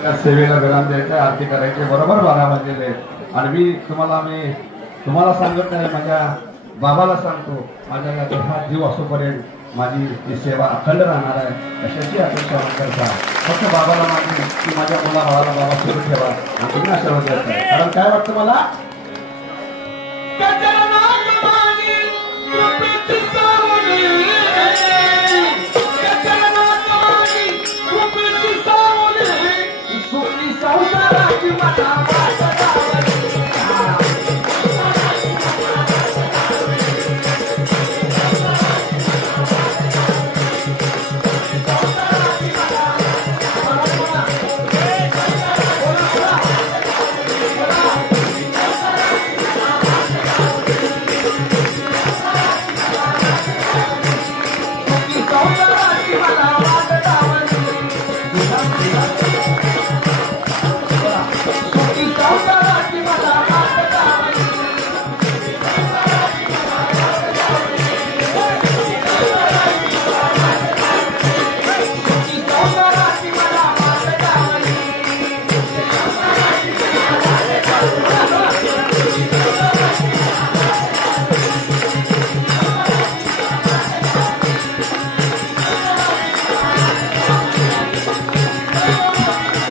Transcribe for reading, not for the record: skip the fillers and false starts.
सेवेला विराम द्यायचा, आरती करायची, बरोबर 12 वाजलेले आहेत. आणि मी तुम्हाला सांगत नाही, माझ्या बाबाला सांगतो, माझ्या या देहात जीव असोपर्यंत माझी ही सेवा अखंड राहणार आहे. कशाची अपेक्षा न करता फक्त बाबाला मागणी की माझ्या मुलाबाळाला बाबा सुरू ठेवा आणि तुम्ही आशीर्वाद द्यायचा. कारण काय वाटतं मला, संसाराची